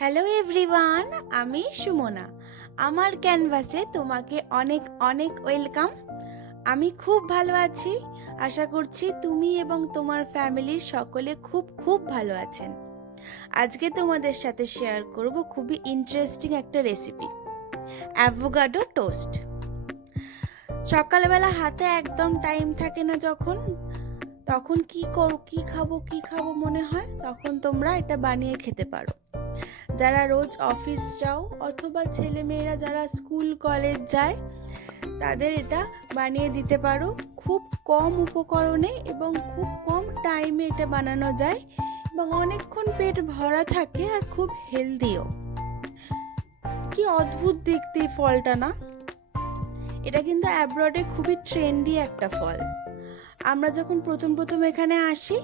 Hello everyone, আমি সুমনা। আমার ক্যানভাসে তোমাকে অনেক অনেক ওয়েলকাম। আমি খুব ভালো আছি। আশা করছি তুমি এবং তোমার ফ্যামিলির সকলে খুব খুব ভালো আছেন। আজকে তোমাদের সাথে শেয়ার করব খুবই ইন্টারেস্টিং একটা রেসিপি, অ্যাভোকাডো টোস্ট। সকালবেলা হাতে একদম টাইম থাকে না তখন কি খাবো মনে হয়, তখন তোমরা এটা বানিয়ে খেতে পারো। যারা রোজ অফিস যাও অথবা ছেলেমেয়েরা যারা স্কুল কলেজ যায় তাদের এটা বানিয়ে দিতে পারো। খুব কম উপকরণে এবং খুব কম টাইমে এটা বানানো যায় এবং অনেকক্ষণ পেট ভরা থাকে আর খুব হেলদিও। কি অদ্ভুত দেখতে এই ফলটা না? এটা কিন্তু অ্যাব্রডে খুবই ট্রেন্ডি একটা ফল। আমরা যখন প্রথম এখানে আসি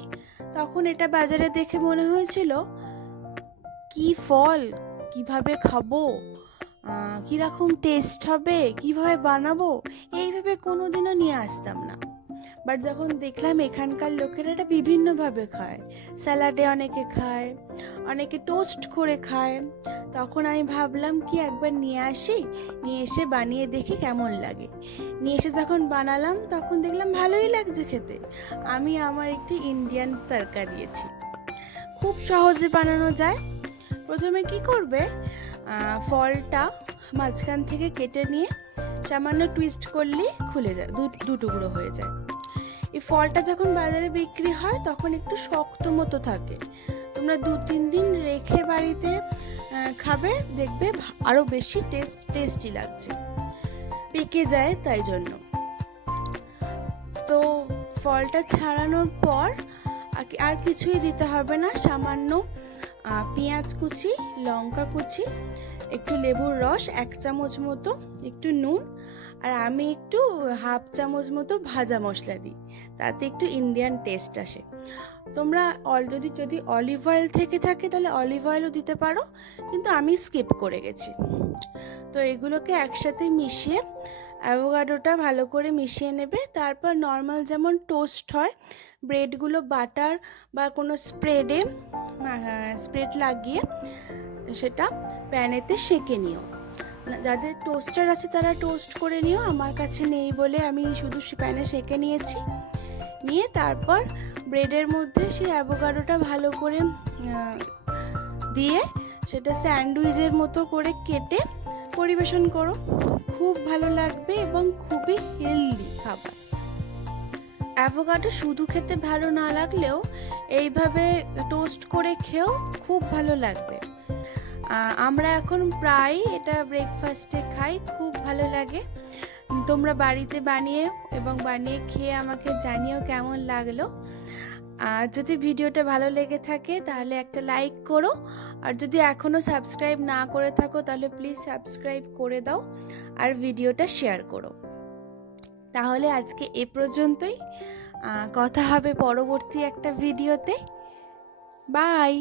তখন এটা বাজারে দেখে মনে হয়েছিল কি ফল, কিভাবে খাবো, কীরকম টেস্ট হবে, কিভাবে বানাবো, এইভাবে কোনোদিনও নিয়ে আসতাম না। বাট যখন দেখলাম এখানকার লোকেরা এটা বিভিন্নভাবে খায়, স্যালাডে অনেকে খায়, অনেকে টোস্ট করে খায়, তখন আমি ভাবলাম কি একবার নিয়ে এসে বানিয়ে দেখি কেমন লাগে। নিয়ে এসে যখন বানালাম তখন দেখলাম ভালোই লাগছে খেতে। আমি আমার একটি ইন্ডিয়ান তড়কা দিয়েছি। খুব সহজে বানানো যায়। প্রথমে কি করবে, ফলটা মাঝখান থেকে কেটে নিয়ে সামান্য টুইস্ট করলেই খুলে যায়, দু টুকরো হয়ে যায়। এই ফলটা যখন বাজারে বিক্রি হয় তখন একটু শক্ত মতো থাকে। তোমরা 2-3 দিন রেখে বাড়িতে খাবে, দেখবে আরও বেশি টেস্টি লাগছে, পেকে যায় তাই জন্য। তো ফলটা ছাড়ানোর পর আর কিছুই দিতে হবে না। সামান্য পেঁয়াজ কুচি, লঙ্কা কুচি, একটু লেবুর রস 1 চামচ মতো, একটু নুন, আর আমি একটু 1/2 চামচ মতো ভাজা মশলা দিই, তাতে একটু ইন্ডিয়ান টেস্ট আসে। তোমরা যদি অলিভ অয়েল থেকে থাকে তাহলে অলিভ অয়েলও দিতে পারো, কিন্তু আমি স্কিপ করে গেছি। তো এগুলোকে একসাথে মিশিয়ে অ্যাভোকাডোটা ভালো করে মিশিয়ে নেবে। তারপর নর্মাল যেমন টোস্ট হয়, ব্রেডগুলো বাটার বা কোনো স্প্রেড লাগিয়ে সেটা প্যানেতে সেঁকে নিও। যাদের টোস্টার আছে তারা টোস্ট করে নিও, আমার কাছে নেই বলে আমি শুধু প্যানে সেঁকে নিয়েছি। নিয়ে তারপর ব্রেডের মধ্যে সেই অ্যাভোকাডোটা ভালো করে দিয়ে সেটা স্যান্ডউইচের মতো করে কেটে পরিবেশন করো। খুব ভালো লাগবে এবং খুবই হেলদি খাবার। অ্যাভোকাডো শুধু খেতে ভালো না লাগলেও এইভাবে টোস্ট করে খেয়েও খুব ভালো লাগবে। আমরা এখন প্রায় এটা ব্রেকফাস্টে খাই, খুব ভালো লাগে। তোমরা বাড়িতে বানিয়ে খেয়ে আমাকে জানিও কেমন লাগলো। আর যদি ভিডিওটা ভালো লেগে থাকে তাহলে একটা লাইক করো, আর যদি এখনও সাবস্ক্রাইব না করে থাকো তাহলে প্লিজ সাবস্ক্রাইব করে দাও আর ভিডিওটা শেয়ার করো। তাহলে আজকে এ পর্যন্তই। কথা হবে পরবর্তী একটা ভিডিওতে। বাই।